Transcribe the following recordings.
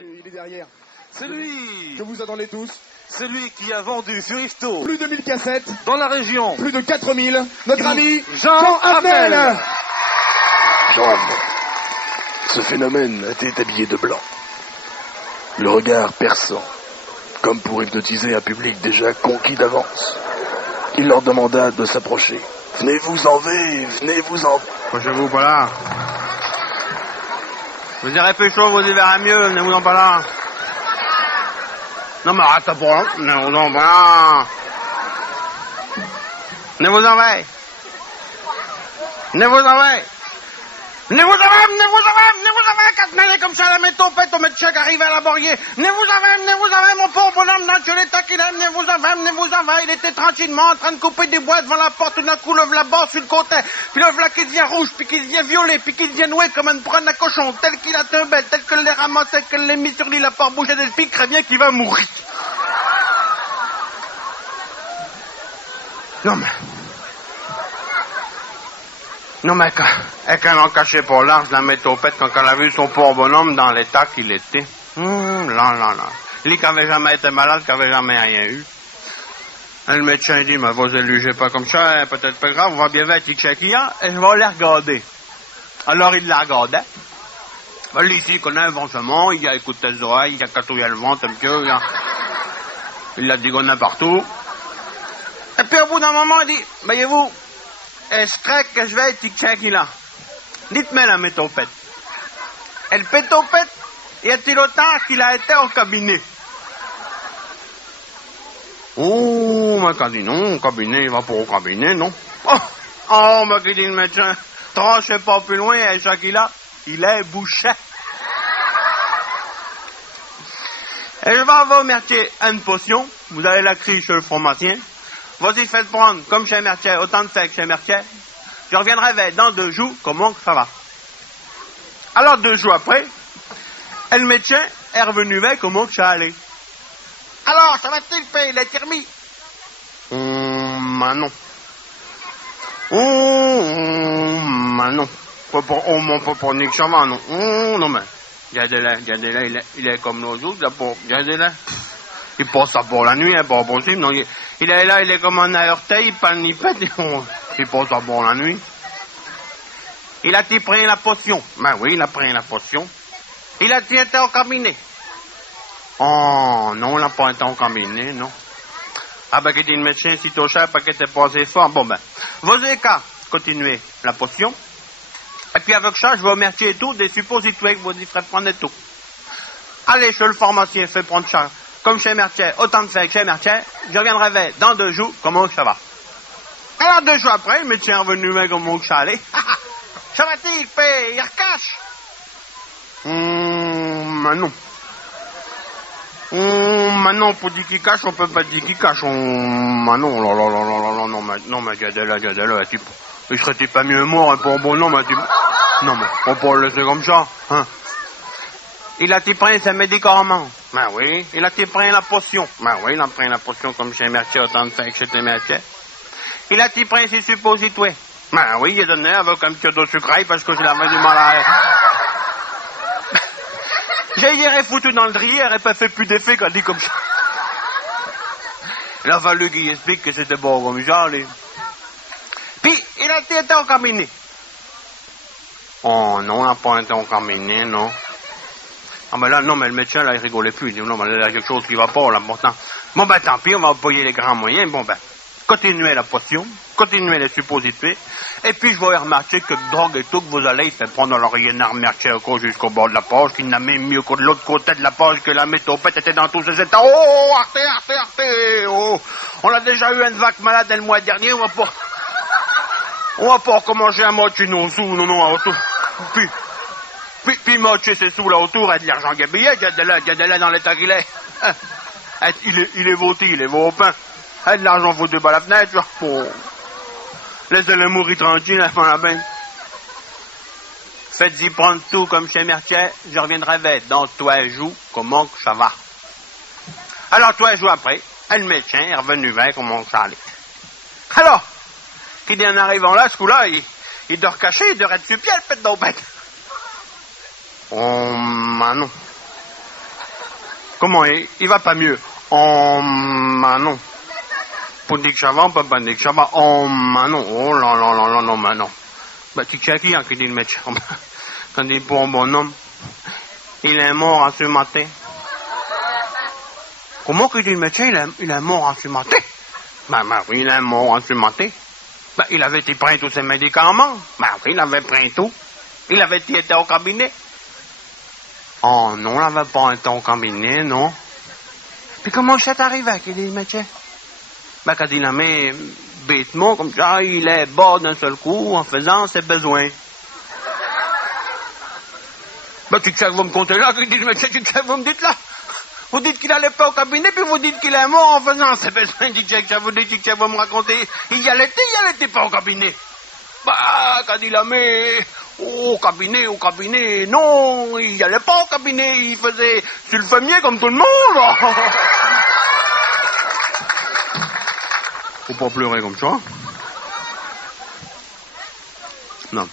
Il est derrière. C'est lui Que vous attendez tous. C'est lui qui a vendu sur Ifto Plus de 1000 cassettes. dans la région. Plus de 4000. Notre ami Jean Hamel. Jean Hamel. Ce phénomène était habillé de blanc. Le regard perçant, comme pour hypnotiser un public déjà conquis d'avance. Il leur demanda de s'approcher. Venez-vous-en, venez-vous-en. Approchez-vous pas là. Vous irez pécho, vous y verrez mieux, venez-vous-en pas là. Non mais arrête pas là, venez-vous-en pas là. Venez-vous-en va. Venez-vous-en va. Venez-vous-en va, casse-mêlée comme ça, la métopette au médecin qui arrive à la borrier. Venez-vous-en va, mon pauvre bonhomme, dans l'état qu'il a, venez-vous-en va, il était tranquillement en train de couper des bois devant la porte, tout d'un coup, le v'là bas sur le côté, puis le v'là qui devient rouge, puis qui devient violet, puis qui devient noué comme une prenne à cochon, tel qu'il a tombé, tel que l'ait ramassé, qu'elle l'ait mis sur l'île à part bouger des pics, bien qu'il va mourir. Non mais quand on cachait pas large la métopette quand elle a vu son pauvre bonhomme dans l'état qu'il était. Là. Lui qui avait jamais été malade, qui avait jamais rien eu. Et le médecin dit, mais vous élugez pas comme ça, peut-être pas grave, on va bien voir qui check il y a, et je vais les regarder. Alors il la regardait. Lui ici, il connaît éventuellement, il a écouté les oreilles, il a catouillé le ventre un peu, il l'a digonné partout. Et puis au bout d'un moment, il dit, voyez-vous, est-ce que je vais être tic-tac là? Dites-moi la métopette. Et le pétopette, y a-t-il autant qu'il a été au cabinet? Oh, m'a dit non, au cabinet, il va pas au cabinet, non. Oh, m'a dit le médecin, tranchez pas plus loin, et ça qu'il a, il est bouché. Et je vais vous remercier une potion, vous allez la crier chez le pharmacien. Vas-y, faites prendre, comme chez Mertier, autant de fait que chez Mertier. Je reviendrai dans 2 jours, comment ça va? Alors, 2 jours après, le médecin est revenu vers comment ça allait. Alors, ça va-t-il faire? Il a été remis? Non. Non. Pas pour nique ça va, non. Non, mais, regardez-là, il est comme nos autres, là, regardez-là. Il passe ça pour la nuit, hein, pas possible, non. Il est là, il est comme un heurté, il parle ni pète, il passe ça pour la nuit. Il a-t-il pris la potion? Ben oui, il a pris la potion. Il a-t-il été au cabinet? Oh, non, il n'a pas été au cabinet, non. Ah ben, qu'il dit le médecin, si t'as cher, pas qu'il t'est passé fort. Bon ben, vas-y, continuez la potion. Et puis avec ça, je vais remercier tout des suppositoires que vous y ferez prendre tout. Allez, chez le pharmacien, fais prendre ça. Comme chez Mertier, autant de fait que chez Mertier, je reviendrai dans 2 jours, comment ça va. Alors 2 jours après, le médecin est revenu vers comment ça allait. Ça va-t-il, il recache? Non. Maintenant, pour dire qu'il cache, on peut pas dire qu'il cache. Non, non, mais regardez-là, il serait-il pas mieux mort, pour bon, non, mais non, mais on peut le laisser comme ça, hein. Il a-t-il pris ses médicaments? Ben oui. Il a-t-il pris la potion? Ben oui, il a pris la potion comme chez Mertier, autant de fait que chez Mertier. Il a-t-il pris ses suppositoires? Ben oui, il est donné avec un petit d'eau sucrée parce que je l'avais du mal à... J'ai hier foutu dans le drière et pas fait plus d'effet qu'elle dit comme ça. Il a fallu qu'il explique que c'était bon comme ça, lui. Puis, il a été au cabinet. Oh non, il n'a pas été au cabinet, non. Ah ben là, non, mais le médecin, là, il rigolait plus. Il dit, non, mais là, il y a quelque chose qui va pas, là, pourtant. Bon, ben, tant pis, on va employer les grands moyens. Bon, ben, continuez la potion, continuez les suppositoires, et puis je vais remarquer que drogue et tout, que vous allez faire prendre l'oreiller à remarquer jusqu'au bord de la page, qu'il n'a même mieux que de l'autre côté de la page, que la métopette était dans tous ses états. Oh, Arte, oh, on a déjà eu une vague malade le mois dernier, on va pas recommencer à moitié nos sous, non, autour. Puis moitié ses sous là autour, a de l'argent gabillet, regardez-là dans l'état qu'il est. Il est voté, il est vos pain. De l'argent faut 2 balles à la fenêtre, oh. Laissez-le mourir tranquille, la fin la bain. Faites-y prendre tout comme chez Mertier, je reviendrai dans 3 jours, comment que ça va. Alors 3 jours après, le médecin est revenu vers comment ça allait. Alors, qui dit en arrivant là, ce coup-là, il doit recacher, il doit être sur pied, le pète d'eau bête. Oh, non. Comment il va pas mieux? Oh, Manon. Pour dire que ça va, pas dire que ça va. Oh, Manon. Oh là là là là, non, Manon. Bah, tu sais qui, hein, qui dit le médecin? Quand il dit pour un bonhomme, il est mort à ce matin. Comment qu'il dit le médecin, il est mort à ce matin? Ben oui, il est mort à ce matin. Ben, il avait été pris tous ses médicaments. Ben oui, il avait pris tout. Il avait été au cabinet. Oh non, il n'avait pas été au cabinet, non. Puis comment c'est arrivé qu'il dit le médecin? Ben, quand il a mis bêtement, comme ça, il est bas d'un seul coup en faisant ses besoins. Ben, tu sais que vous me comptez là, qu'il dit le médecin, tu sais que vous me dites là. Vous dites qu'il n'allait pas au cabinet, puis vous dites qu'il est mort en faisant ses besoins. Dites que vous dites que vous me racontez. Il y allait pas au cabinet. Bah, quand il a mis au cabinet, non, il y allait pas au cabinet, il faisait sur le fumier comme tout le monde. Faut pas pleurer comme ça. Non.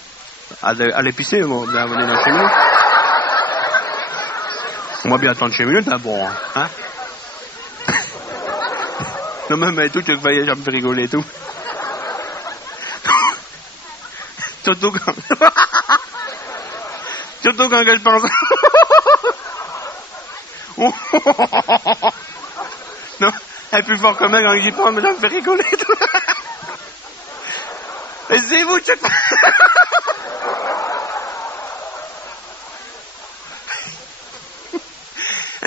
Allez pisser, moi, bien venir dans 5 minutes. On va bien attendre 5 minutes, hein, bon, hein. Non, mais tout, tu voyais, ça me fait rigoler et tout. Surtout quand je pense. Non, elle est plus fort que moi quand j'y pense, mais ça me fait rigoler et tout. Et c'est vous, tu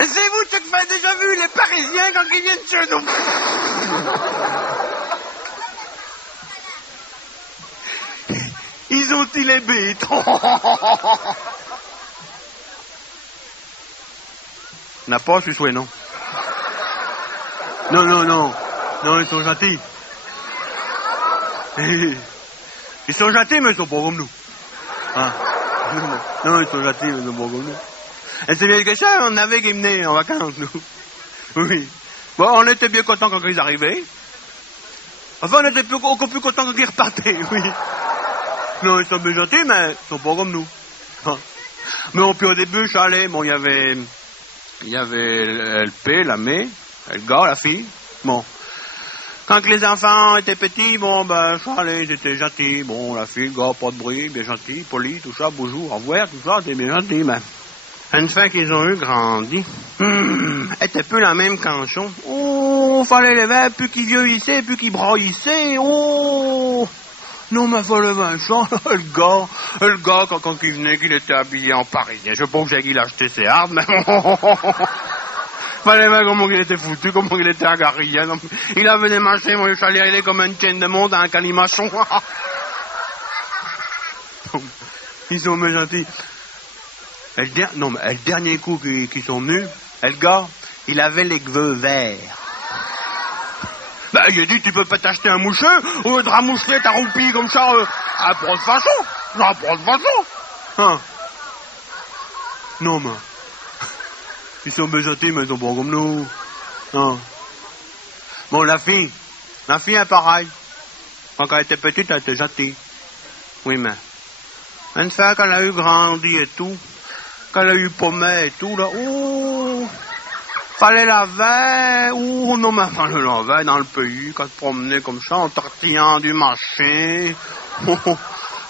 c'est vous qui avez déjà vu les Parisiens quand ils viennent chez nous. Ils ont-ils les bêtes? N'a pas, je suis souhait, non? Non, ils sont gentils. Ils sont gentils, mais ils sont pas comme nous. Ah. Non, ils sont gentils, mais ils sont pas comme nous. Et c'est bien que ça, on avait qui venaient en vacances, nous. Oui. Bon, on était bien contents quand ils arrivaient. Enfin, on était encore plus contents quand ils repartaient, oui. Non, ils sont bien gentils, mais ils sont pas comme nous. Ah. Mais puis au début, je suis allé, bon, il y avait LP, la mère, le gars, la fille. Bon. Quand les enfants étaient petits, bon, ben, je suis allé, ils étaient gentils. Bon, la fille, le gars, pas de bruit, bien gentil, poli, tout ça, bonjour, au revoir, tout ça, c'était bien gentil, mais... Une fois qu'ils ont eu grandi, était plus la même canchon. Oh, fallait les verres, plus qu'ils vieillissaient, plus qu'ils braillissaient. Oh, non, mais fallait Vincent, le gars, quand il venait, qu'il était habillé en parisien. Je sais pas où j'ai qu'il achetait ses armes, mais fallait voir comment il était foutu, comment il était agarré. Hein. Il avait des machins, moi, je suis allé régler comme une chaîne de monde à un calimachon. Ils sont bien gentils. Le dernier coup qu'ils sont venus, le gars, il avait les cheveux verts. Ben, il a dit, tu peux pas t'acheter un moucheux, au lieu de ramousser ta roupie comme ça, à pas de façon. Hein? Non, mais, ils sont bien gentils, mais ils sont pas comme nous. Hein? Bon, la fille est pareille. Quand elle était petite, elle était gentille. Oui, mais, une fois qu'elle a eu grandi et tout, quand elle a eu pommet et tout, là, oh, fallait laver, oh, non, mais fallait laver dans le pays, quand elle promenait comme ça, en tortillant du machin, oh,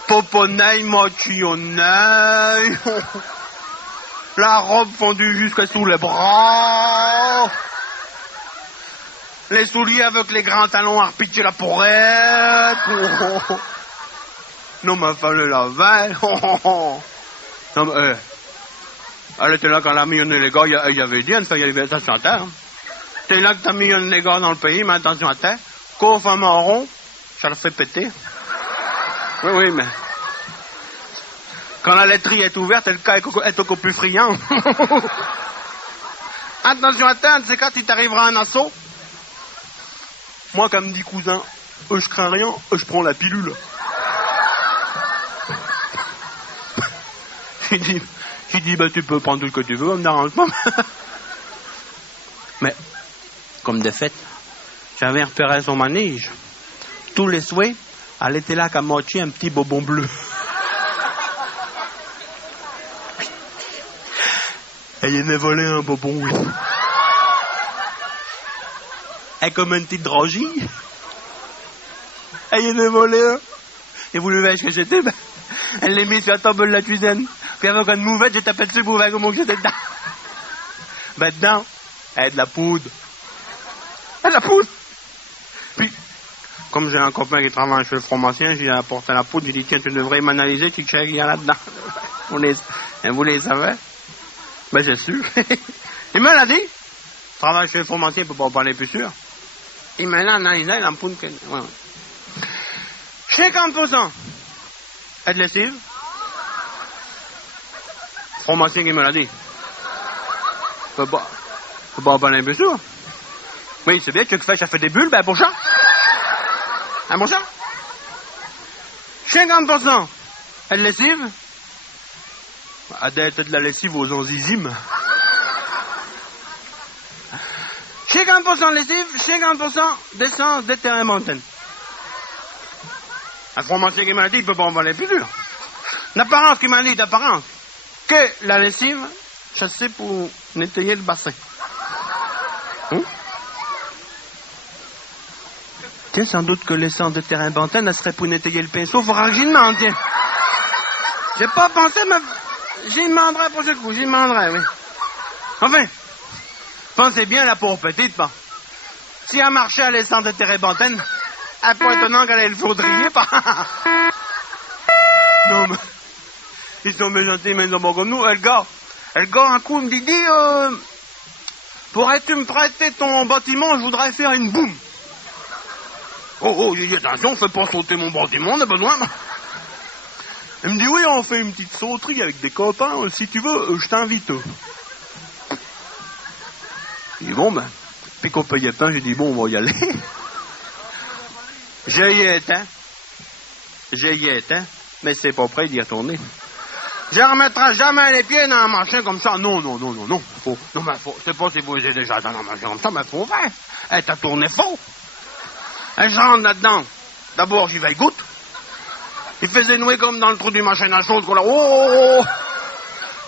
poponneille, mochillonneille, oh, la robe fondue jusqu'à sous les bras, les souliers avec les grands talons à repitcher la pourrette, oh, non, mais fallait laver, oh, non, mais, elle était là quand elle a millionné les gars, il avait dit, il y avait attention à terre. C'est là que t'as millionné les gars dans le pays, mais attention à terre. Qu'au femme marron, ça le fait péter. Oui, mais... Quand la laiterie est ouverte, le cas est encore plus friand. Attention à terre, c'est quand il t'arrivera un assaut. Moi, quand me dit cousin, je crains rien, je prends la pilule. J'ai dit, ben, tu peux prendre tout ce que tu veux, on me dérange pas. Mais, comme de fait, j'avais repéré son manège. Tous les souhaits, elle était là qu'à moitié un petit bobon bleu. Et il m'a volé un bobon, oui. est comme une petite dragille. Et il y a des volets. Et vous le voyez ce que j'étais, ben, elle l'a mis sur la table de la cuisine. Puis avec une mouvette, j'ai tapé dessus pour voir comment j'étais dedans. Ben dedans, elle a de la poudre. Elle a de la poudre. Puis, comme j'ai un copain qui travaille chez le pharmacien, j'ai apporté la poudre, j'ai dit, tiens, tu devrais m'analyser, tu sais qu'il y a là-dedans. Vous les savez? Ben c'est sûr. Il me l'a dit. Travaille chez le pharmacien, il peut pas en parler plus sûr. Il me l'a analysé, la poudre. Ouais. 50% est de lessive. Pharmacien qui me l'a dit. Faut pas en parler plus sûr. Oui, c'est bien, tu fais, ça fait des bulles, ben pour ça. Un bon ça? 50% est de lessive. Adèle de la lessive aux enzymes. 50% de lessive, 50% d'essence de térébenthine. Un pharmacien qui m'a dit, il peut pas en parler plus dur. L'apparence qui m'a dit, d'apparence, que la lessive, c'est pour nettoyer le bassin. Tiens, sans doute que l'essence de térébenthine, elle serait pour nettoyer le pinceau. Faudra que j'y demande, tiens. J'ai pas pensé, mais j'y demanderai pour ce coup, j'y demanderai, oui. Enfin, pensez bien, la pauvre petite, bon. Si elle marchait à l'essence de térébenthine, elle pas étonnant qu'elle ait le faudrier, pas. Non, mais, ils sont bien gentils, mais ils sont pas comme nous. Le gars, un coup, me dit, pourrais-tu me prêter ton bâtiment, je voudrais faire une boum. Oh, j'ai dit, attention, fais pas sauter mon bâtiment, on a besoin. Il me dit, oui, on fait une petite sauterie avec des copains, si tu veux, je t'invite. Il dit, bon, ben, puis qu'on payait pas, j'ai dit, bon, on va y aller. J'y étais, mais c'est pas prêt d'y retourner. Je remettrai jamais les pieds dans un machin comme ça. Non. C'est pas si vous êtes déjà dans un machin comme ça, mais faut faire. T'as tourné faux. Je rentre là-dedans. D'abord, j'y vais goutte. Il faisait nouer comme dans le trou du machin à chaude. Oh!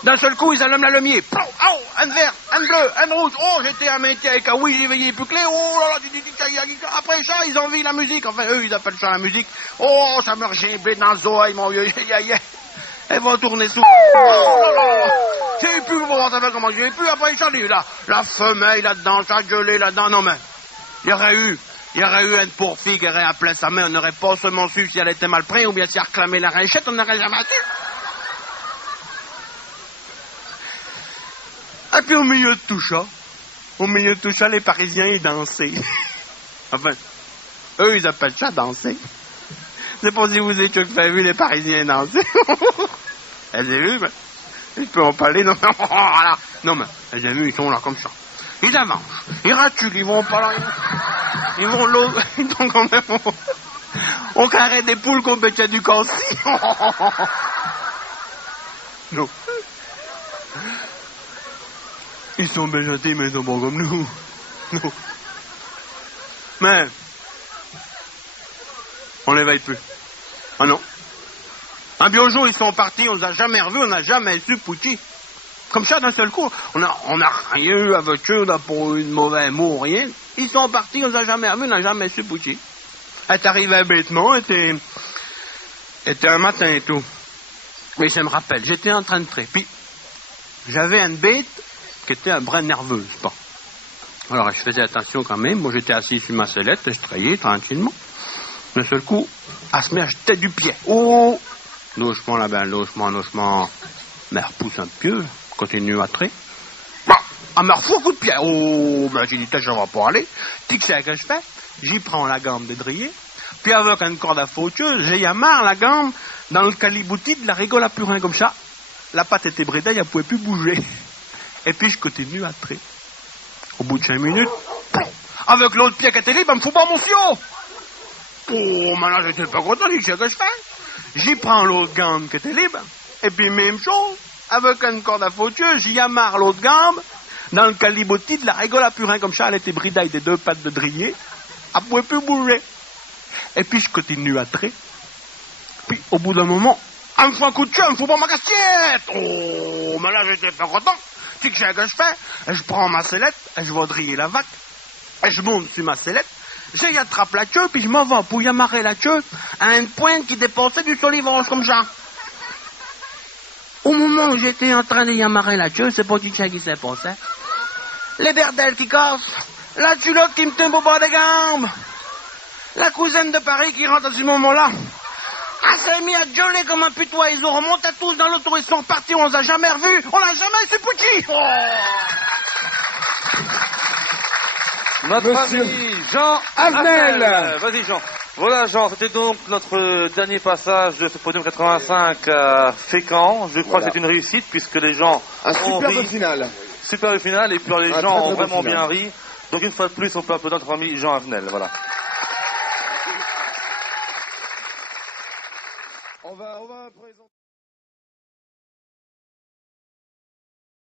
D'un seul coup, ils allument la lumière. Oh! Un vert, un bleu, un rouge. Oh, j'étais un métier avec un oui, j'ai veillé plus clair. Oh là là, après ça, ils ont vu la musique. Enfin, eux, ils appellent ça la musique. Oh, ça me regimbait dans le zoï, mon vieux. Elle va tourner sous. Oh là là! J'ai plus, vous savez comment j'ai plus. Après ça, la femelle là-dedans, ça gueulé là-dedans. Non, mais, il y aurait eu une pauvre fille qui aurait appelé sa mère, on n'aurait pas seulement su si elle était mal prise ou bien si elle réclamait la réchette, on n'aurait jamais su. Et puis au milieu de tout ça, les Parisiens, ils dansaient. Enfin, eux, ils appellent ça danser. C'est pas si vous étiez vu les Parisiens danser. Elle a vu, mais je peux en parler. Non, mais elle a vu, ils sont là comme ça. Ils avancent, ils raculent, ils vont pas là. Ils vont l'autre, ils sont quand même au carré des poules qu'on mettait du cassis. Non. Ils sont bien gentils, mais ils sont pas comme nous. Non. Mais, on les veille plus. Ah non. Un jour, ils sont partis, on les a jamais revus, on n'a jamais su Pouti. Comme ça, d'un seul coup, on a rien eu avec eux, on n'a pas eu de mauvais mots, rien. Ils sont partis, on les a jamais revus, on n'a jamais su Pouti. Elle est arrivée bêtement, était un matin et tout. Mais ça me rappelle, j'étais en train de traiter. Puis, j'avais une bête qui était un brin nerveuse, pas. Alors, je faisais attention quand même. Moi, j'étais assis sur ma sellette, je travaillais tranquillement. D'un seul coup, elle se met à jeter du pied. Oh! Doucement là-bas, doucement. Mais elle repousse un peu, continue à traiter. Elle me refout un coup de pied. Oh! Ben, j'ai dit, peut-être, je ne vais pas aller. Tu sais ce que je fais? J'y prends la gambe de driller. Puis, avec une corde à faucheuse, j'ai amarré la gambe dans le caliboutis de la rigole à purin, comme ça. La patte était bridée, elle ne pouvait plus bouger. Et puis, je continue à traiter. Au bout de 5 minutes, avec l'autre pied qui était libre, elle me fout pas mon sio. Oh, maintenant, j'étais pas content, je dis, qu'est-ce que je fais? J'y prends l'autre gambe qui était libre, et puis même chose, avec une corde à faucheuse, j'y amarre l'autre gambe dans le calibotis de la rigole à purin, comme ça, elle était bridée des 2 pattes de driller, elle pouvait plus bouger. Et puis, je continue à traiter. Puis, au bout d'un moment, elle me fout un coup de queue, elle me fout pas ma cassiette. Oh, mais là, j'étais pas content. Tu sais que je fais? Je prends ma sellette et je vais driller la vache. Et je monte sur ma sellette, j'attrape la queue, puis je m'en vais pour y amarrer la queue à une pointe qui dépassait du solivange comme ça. Au moment où j'étais en train d'y amarrer la queue, c'est pas du tien qui s'est passé. Les berdelles qui cassent, la culotte qui me tombe au bas des jambes, la cousine de Paris qui rentre à ce moment-là. Ah, ça s'est mis à gueuler comme un putois, ils ont remonté tous dans l'auto, ils sont partis, on les a jamais revus, on n'a jamais su pour qui. Oh. Notre Monsieur ami Jean Avenel. Vas-y Jean. Voilà Jean, c'était donc notre dernier passage de ce podium 85 à Fécamp. Je crois Voilà. que c'est une réussite puisque les gens Un ont superbe ri. final. Super final et puis les Un gens très, ont très beau vraiment final. bien ri. Donc une fois de plus, on peut applaudir notre ami Jean Avenel. Voilà. On va présenter.